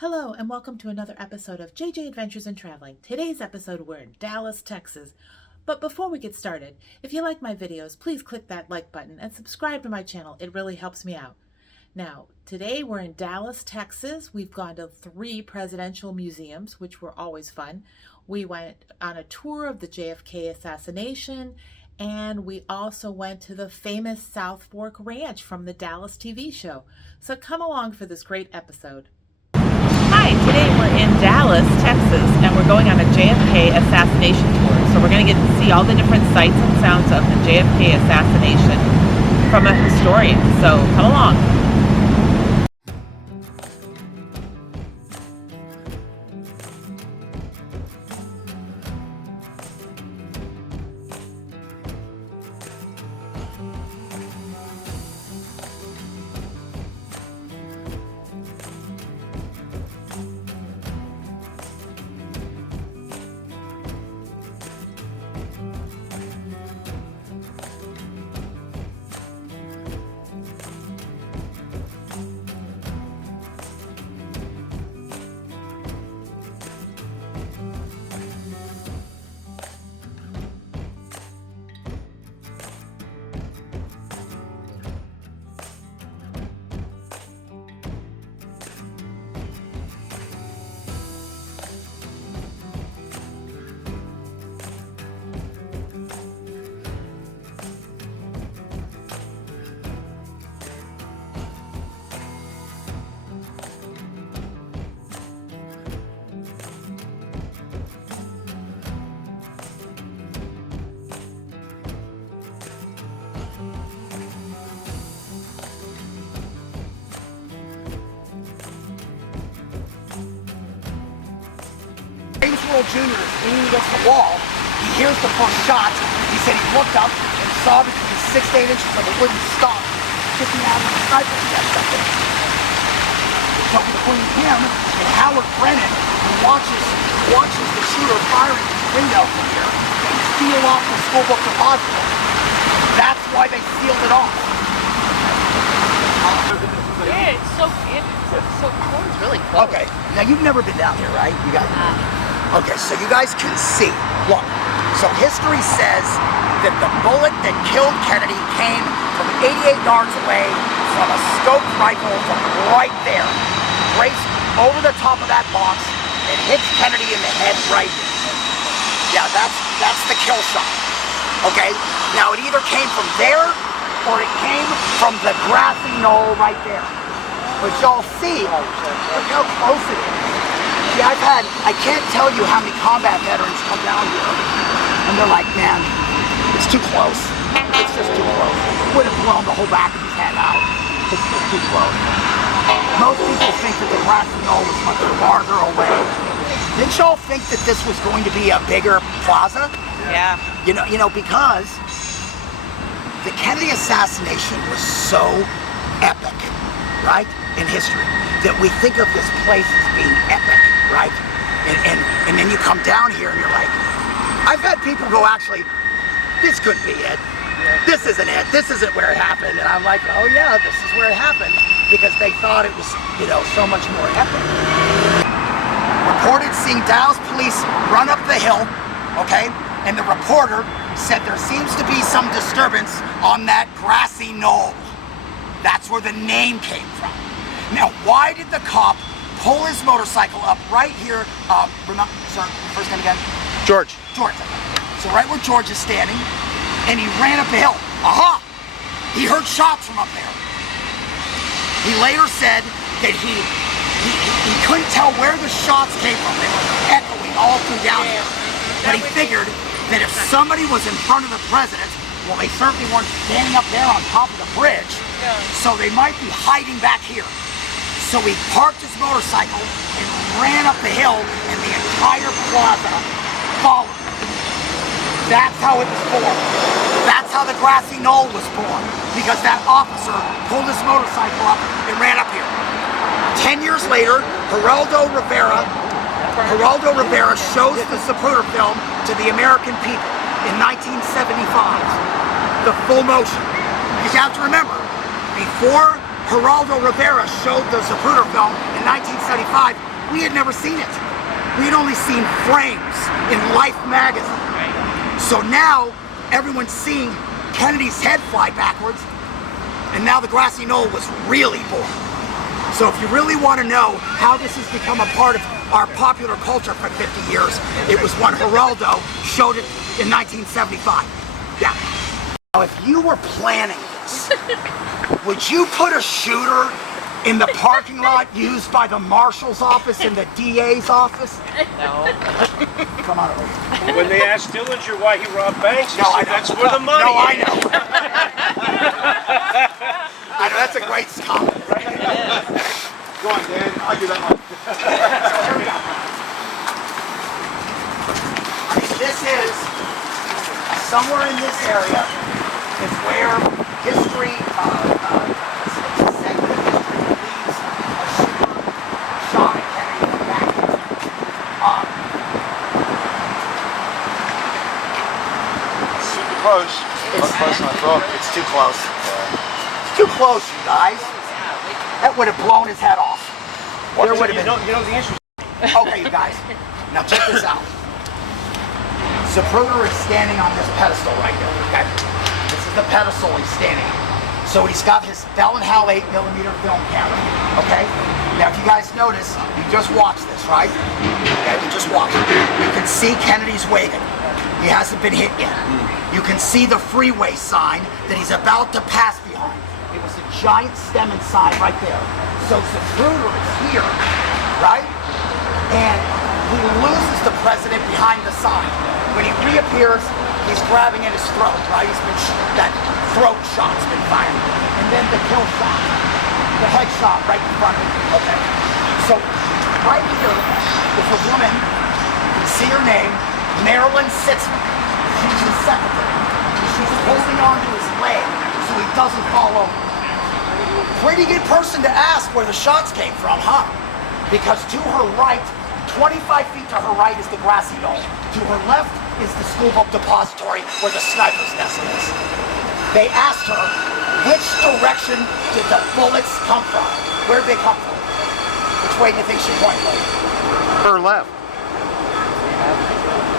Hello and welcome to another episode of JJ Adventures in Traveling. Today's episode we're in Dallas, Texas. But before we get started, if you like my videos, please click that like button and subscribe to my channel. It really helps me out. Now, today we're in Dallas, Texas. We've gone to 3 presidential museums, which were always fun. We went on a tour of the JFK Assassination, and we also went to the famous South Fork Ranch from the Dallas TV show. So come along for this great episode. Hi, today we're in Dallas, Texas, and we're going on a JFK Assassination tour. So we're going to get to see all the different sights and sounds of the JFK Assassination from a historian. So come along. Jr. is leaning against the wall. He hears the first shot. He said he looked up and saw between 6 to 8 inches of a wooden stump sticking out of the sniper nest up there. So between him and Howard Brennan, who watches the shooter firing through the window from here and steal off the school book depository. That's why they sealed it off. Yeah, it's so cool. It's really cool. Okay, now you've never been down here, right? You guys. Okay, so you guys can see. Look, so history says that the bullet that killed Kennedy came from 88 yards away from a scoped rifle from right there, raced over the top of that box and hits Kennedy in the head right here. Yeah, that's the kill shot. Okay, now it either came from there or it came from the grassy knoll right there. But y'all see, look how close it is. See, I can't tell you how many combat veterans come down here, and they're like, man, it's too close. It's just too close. Would have blown the whole back of his head out. It's just too close. Most people think that the grassy knoll was much farther away. Didn't y'all think that this was going to be a bigger plaza? Yeah. You know, because the Kennedy assassination was so epic, right, in history, that we think of this place as being epic, right? And then you come down here and you're like, I've had people go, actually, this couldn't be it. This isn't it. This isn't where it happened. And I'm like, oh yeah, this is where it happened, because they thought it was, so much more epic. Reported seeing Dallas police run up the hill, okay? And the reporter said there seems to be some disturbance on that grassy knoll. That's where the name came from. Now, why did the cop pull his motorcycle up right here? Sir, first name again? George. George. So right where George is standing, and he ran up the hill. Aha! He heard shots from up there. He later said that he couldn't tell where the shots came from. They were echoing all through down here. But he figured that if somebody was in front of the president, well, they certainly weren't standing up there on top of the bridge, so they might be hiding back here. So he parked his motorcycle and ran up the hill, and the entire plaza followed him. That's how it was formed. That's how the grassy knoll was born, because that officer pulled his motorcycle up and ran up here. 10 years later, Geraldo Rivera shows the Zapruder film to the American people in 1975, the full motion. You have to remember, before Geraldo Rivera showed the Zapruder film in 1975, We had never seen it. We had only seen frames in Life magazine. So now everyone's seeing Kennedy's head fly backwards, and now the grassy knoll was really born. So if you really want to know how this has become a part of our popular culture for 50 years, it was when Geraldo showed it in 1975. Yeah. Now if you were planning this, would you put a shooter in the parking lot used by the marshal's office and the DA's office? No. Come on over here. When they asked Dillinger why he robbed banks, he No, I said know. that's where the money No, I is. know. I know, that's a great comment. Go on, Dan. I'll do that one. Here we go. I mean, this is, somewhere in this area is where history, segment of history leaves a shooter shot at Kennedy in the back. Super close. Much closer than I thought. It's too close. It's too close, you guys. That would have blown his head off. There would have been. You know the answer. Okay, you guys. Now check this out. Zapruder is standing on this pedestal right here. Okay. This is the pedestal he's standing on. So he's got his Bell & Howell 8mm film camera. Okay. Now, if you guys notice, you just watched this, right? Okay, you just watched it. You can see Kennedy's waving. He hasn't been hit yet. You can see the freeway sign that he's about to pass behind. It was a giant stemming sign right there. So Zapruder is here, right? And he loses the president behind the sign. When he reappears, he's grabbing at his throat, right? He's been that throat shot's been fired. And then the kill shot, the head shot right in front of him. Okay. So right here is a woman, you can see her name, Marilyn Sitzman. She's his secretary. She's holding on to his leg so he doesn't fall over. Pretty good person to ask where the shots came from, huh? Because to her right, 25 feet to her right is the grassy knoll. To her left is the school book depository where the sniper's nest is. They asked her, which direction did the bullets come from? Where'd they come from? Which way do you think she pointed? Her left.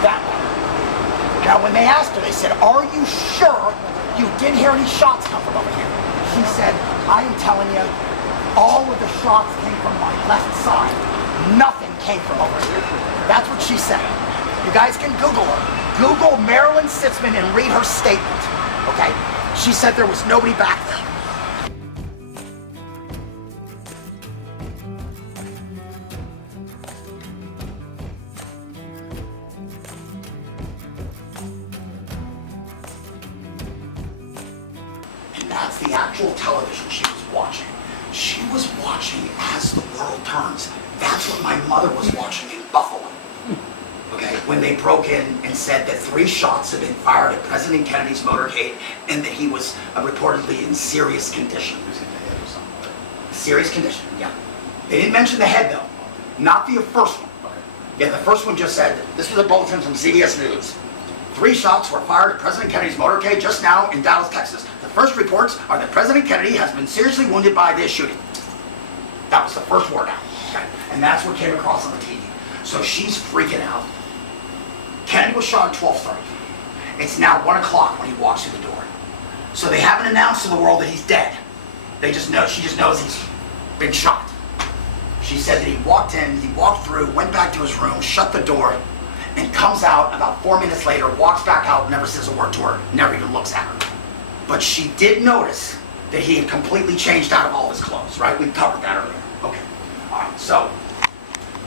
That way. Now when they asked her, they said, are you sure you didn't hear any shots come from over here? She said, I am telling you, all of the shots came from my left side. Nothing came from over here. That's what she said. You guys can Google her. Google Marilyn Sitzman and read her statement. Okay? She said there was nobody back there. And that's the actual television she was watching. She was watching As the World Turns. That's what my mother was watching in Buffalo. Okay, when they broke in and said that 3 shots had been fired at President Kennedy's motorcade and that he was reportedly in serious condition. Serious condition, yeah. They didn't mention the head though. Not the first one. Yeah, the first one just said, this was a bulletin from CBS News. 3 shots were fired at President Kennedy's motorcade just now in Dallas, Texas. The first reports are that President Kennedy has been seriously wounded by this shooting. That was the first word out. Okay? And that's what came across on the TV. So she's freaking out. Kennedy was shot at 12:30. It's now 1 o'clock when he walks through the door. So they haven't announced to the world that he's dead. They just know, she just knows he's been shot. She said that he walked in, he walked through, went back to his room, shut the door, and comes out about 4 minutes later, walks back out, never says a word to her, never even looks at her. But she did notice that he had completely changed out of all his clothes, right? We covered that earlier. Okay. All right, so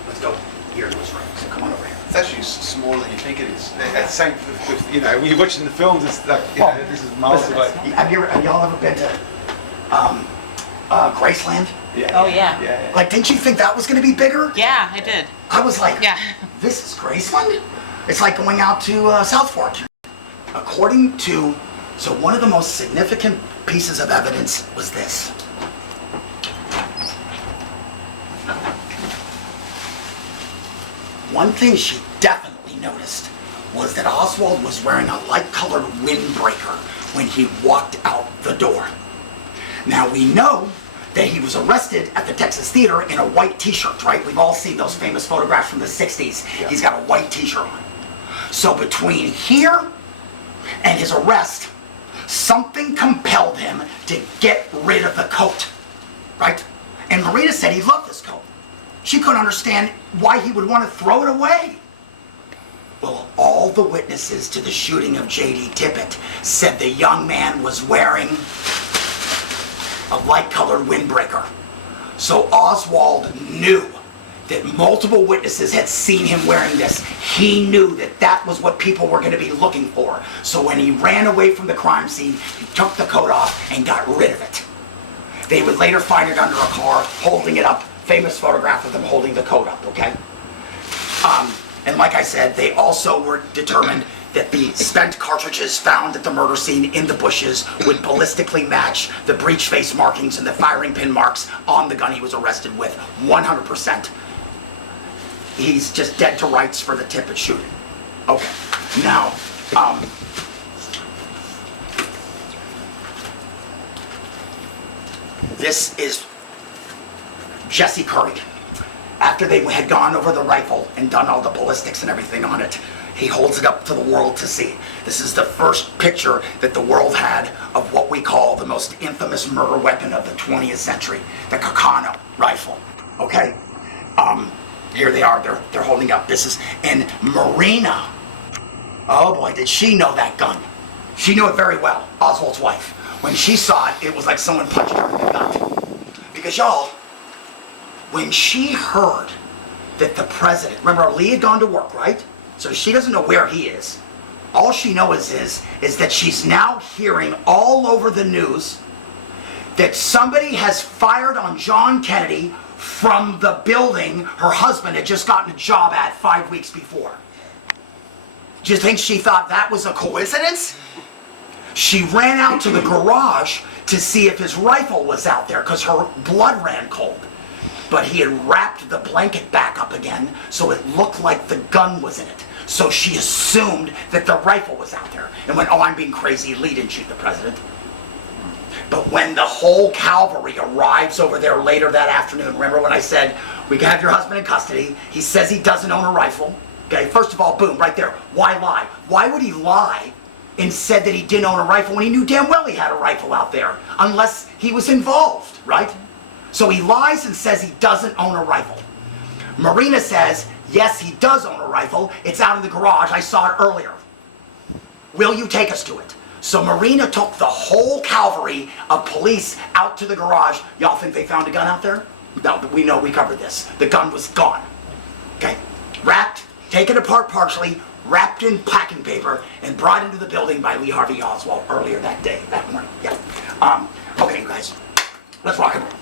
let's go here to his room. So come on over here. It's actually smaller than you think it is. It's same with, you know, when you're watching the films, it's like, you know, this is miles away. Have y'all ever been to Graceland? Yeah. Oh, yeah. Yeah. Like, didn't you think that was going to be bigger? Yeah, I did. I was like, Yeah. this is Graceland? It's like going out to South Fork. According to, so one of the most significant pieces of evidence was this. One thing she definitely noticed was that Oswald was wearing a light-colored windbreaker when he walked out the door. Now we know that he was arrested at the Texas Theater in a white t-shirt, right? We've all seen those famous photographs from the 60s. Yeah. He's got a white t-shirt on. So between here and his arrest, something compelled him to get rid of the coat, right? And Marina said he loved this coat. She couldn't understand why he would want to throw it away. Well, all the witnesses to the shooting of J.D. Tippit said the young man was wearing a light-colored windbreaker. So Oswald knew that multiple witnesses had seen him wearing this. He knew that that was what people were going to be looking for. So when he ran away from the crime scene, he took the coat off and got rid of it. They would later find it under a car, holding it up. Famous photograph of them holding the coat up, okay? And like I said, they also were determined that the spent cartridges found at the murder scene in the bushes would ballistically match the breech face markings and the firing pin marks on the gun he was arrested with, 100%. He's just dead to rights for the Tippit shooting. Okay, now, this is Jesse Curry. After they had gone over the rifle and done all the ballistics and everything on it, he holds it up to the world to see. This is the first picture that the world had of what we call the most infamous murder weapon of the 20th century, the Carcano rifle. Okay? Here they are, they're holding up. This is, and Marina, oh boy, did she know that gun. She knew it very well, Oswald's wife. When she saw it, it was like someone punched her in the gut. Because y'all, when she heard that the president, remember Lee had gone to work, right? So she doesn't know where he is. All she knows is that she's now hearing all over the news that somebody has fired on John Kennedy from the building her husband had just gotten a job at 5 weeks before. Do you think she thought that was a coincidence? She ran out to the garage to see if his rifle was out there because her blood ran cold. But he had wrapped the blanket back up again, so it looked like the gun was in it. So she assumed that the rifle was out there and went, oh, I'm being crazy, Lee didn't shoot the president. But when the whole cavalry arrives over there later that afternoon, remember when I said, we can have your husband in custody, he says he doesn't own a rifle. Okay, first of all, boom, right there, why lie? Why would he lie and said that he didn't own a rifle when he knew damn well he had a rifle out there, unless he was involved, right? So he lies and says he doesn't own a rifle. Marina says, yes, he does own a rifle. It's out in the garage. I saw it earlier. Will you take us to it? So Marina took the whole cavalry of police out to the garage. Y'all think they found a gun out there? No, we know, we covered this. The gun was gone. Okay, wrapped, taken apart partially, wrapped in packing paper, and brought into the building by Lee Harvey Oswald earlier that day, that morning. Yeah. Okay, you guys, let's rock and roll.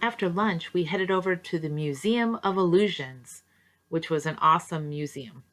After lunch, we headed over to the Museum of Illusions, which was an awesome museum.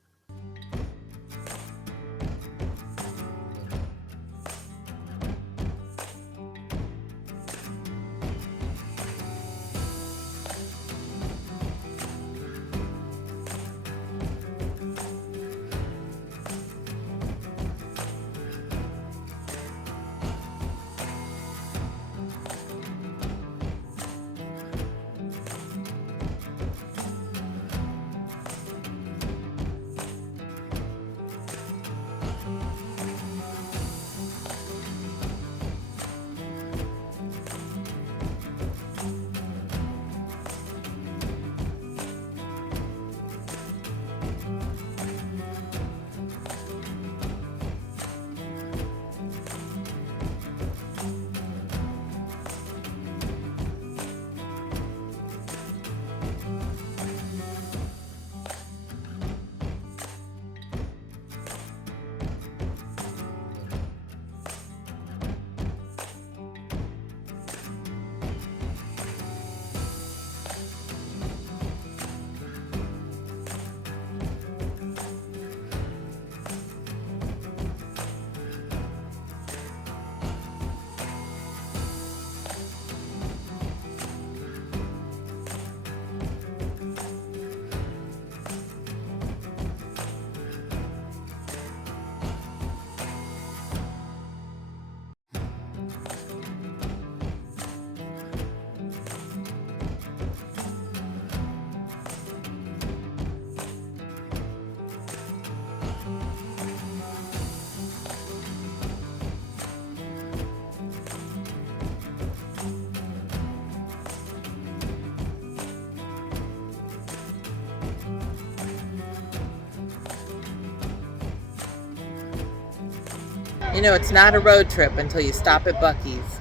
You know, it's not a road trip until you stop at Buc-ee's.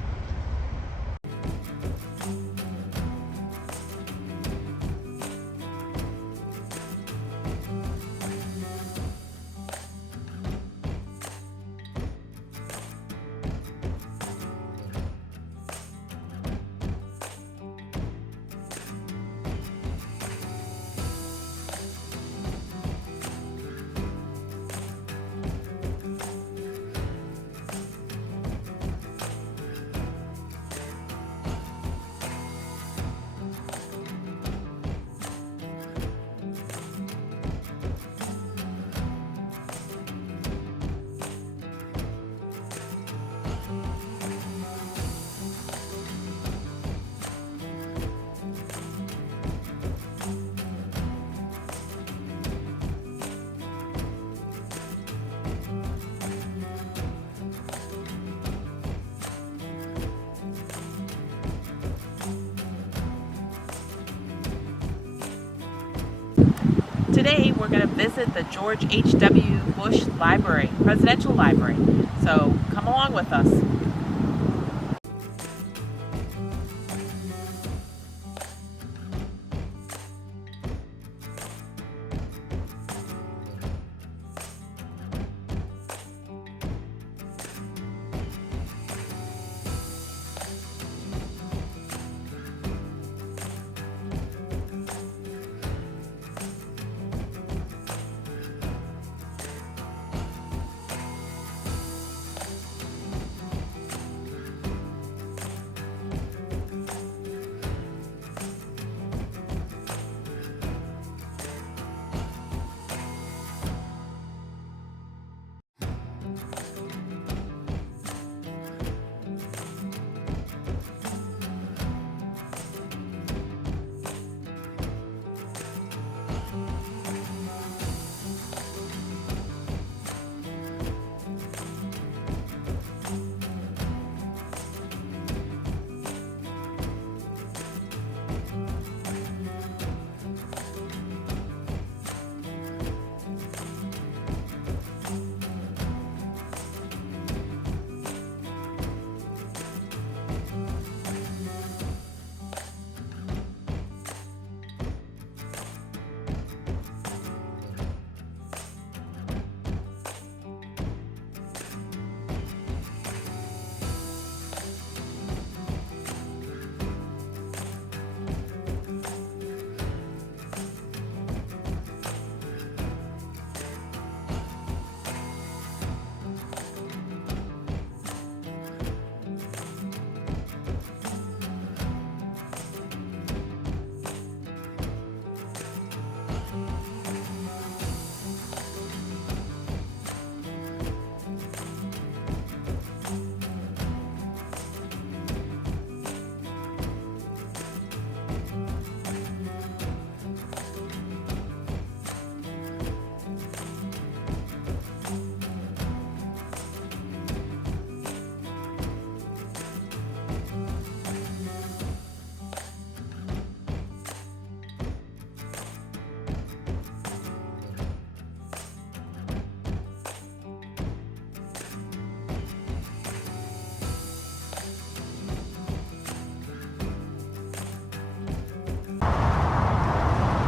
Today we're going to visit the George H.W. Bush Library, Presidential Library. So come along with us.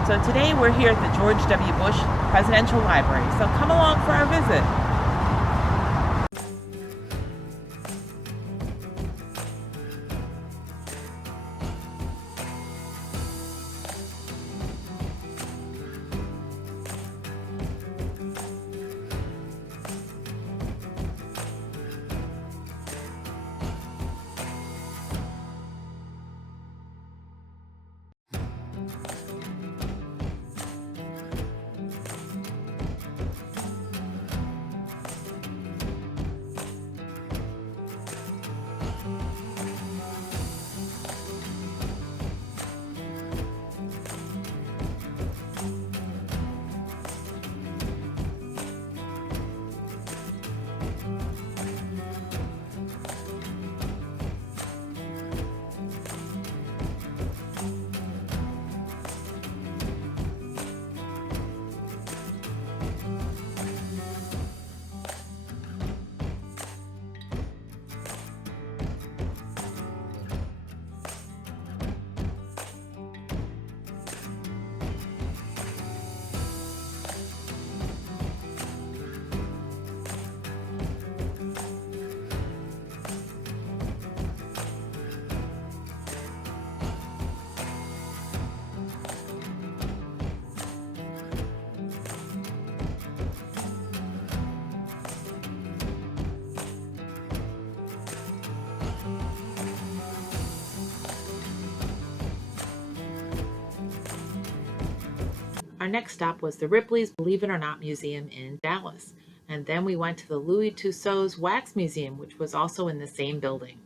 So today we're here at the George W. Bush Presidential Library. So come along for our visit. Our next stop was the Ripley's Believe It or Not Museum in Dallas. And then we went to the Louis Tussauds Wax Museum, which was also in the same building.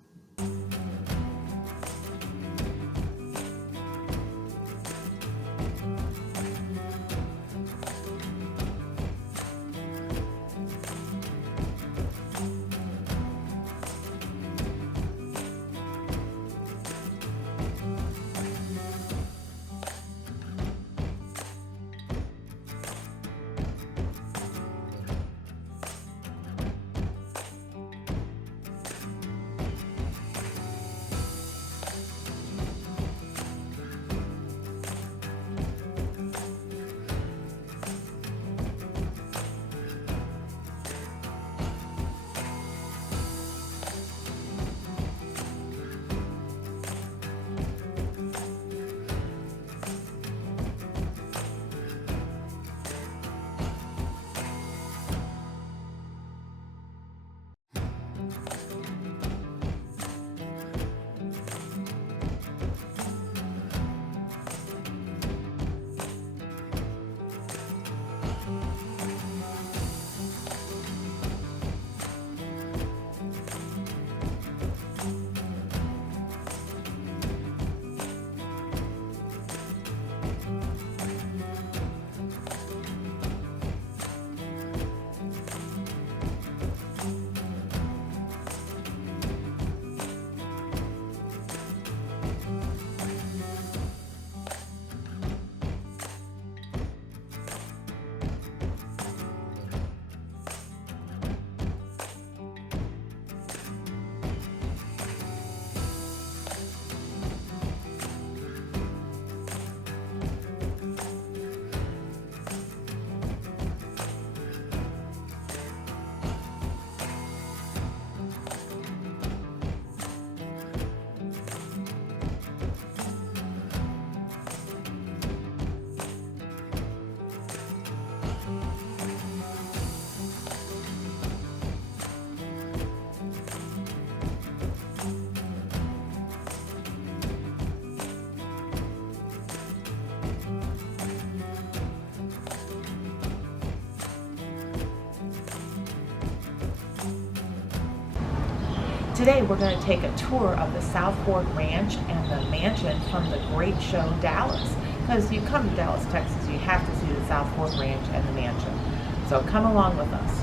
Today we're going to take a tour of the South Fork Ranch and the mansion from the great show Dallas. Because you come to Dallas, Texas, you have to see the South Fork Ranch and the mansion. So come along with us.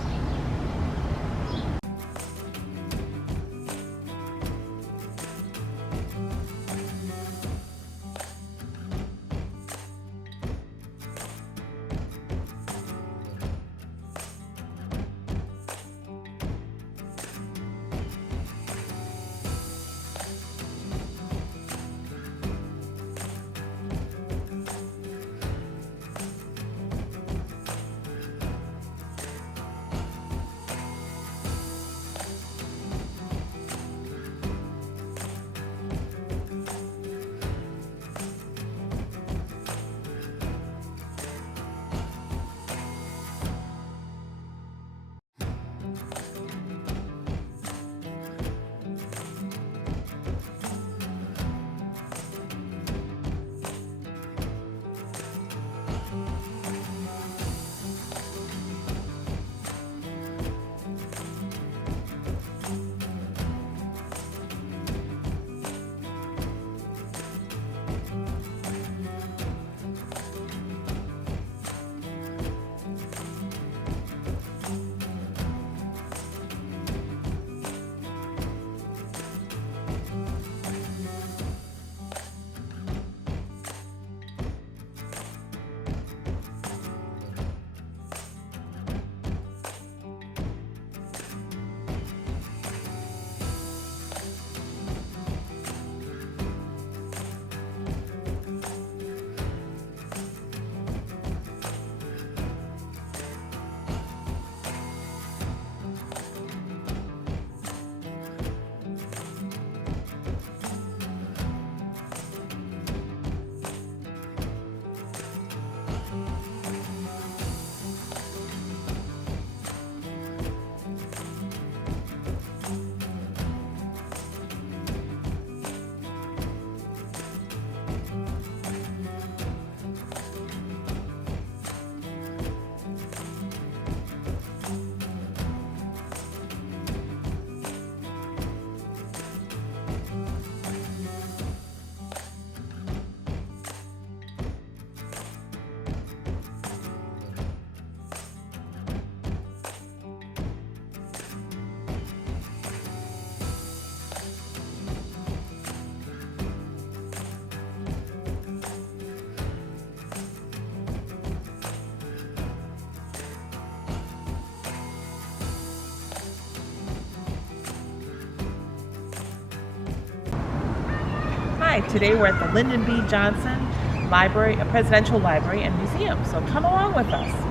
Hi, today we're at the Lyndon B. Johnson Library, Presidential Library and Museum, so come along with us.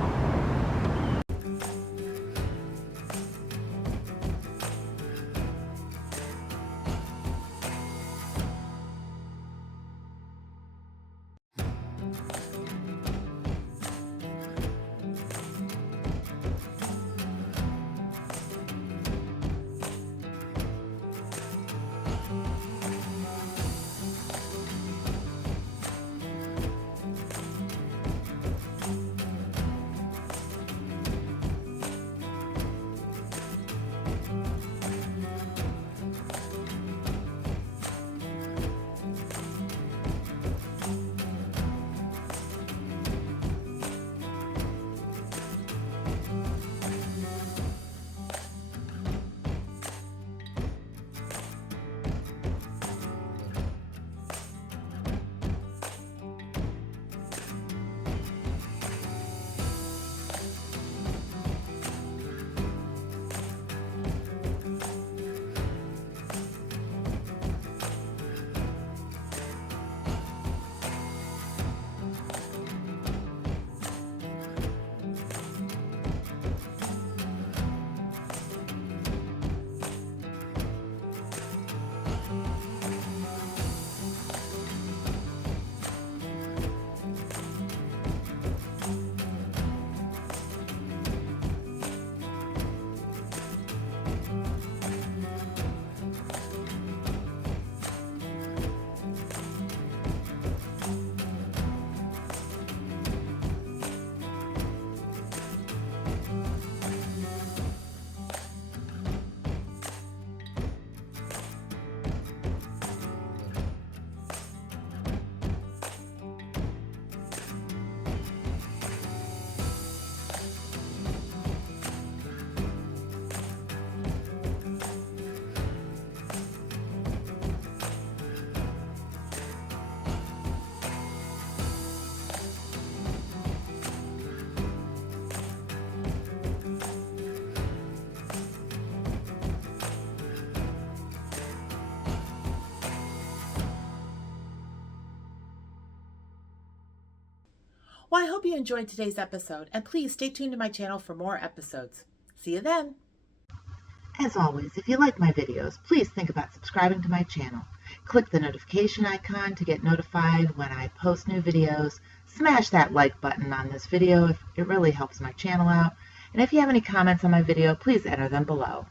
Well, I hope you enjoyed today's episode, and please stay tuned to my channel for more episodes. See you then! As always, if you like my videos, please think about subscribing to my channel. Click the notification icon to get notified when I post new videos. Smash that like button on this video if it really helps my channel out. And if you have any comments on my video, please enter them below.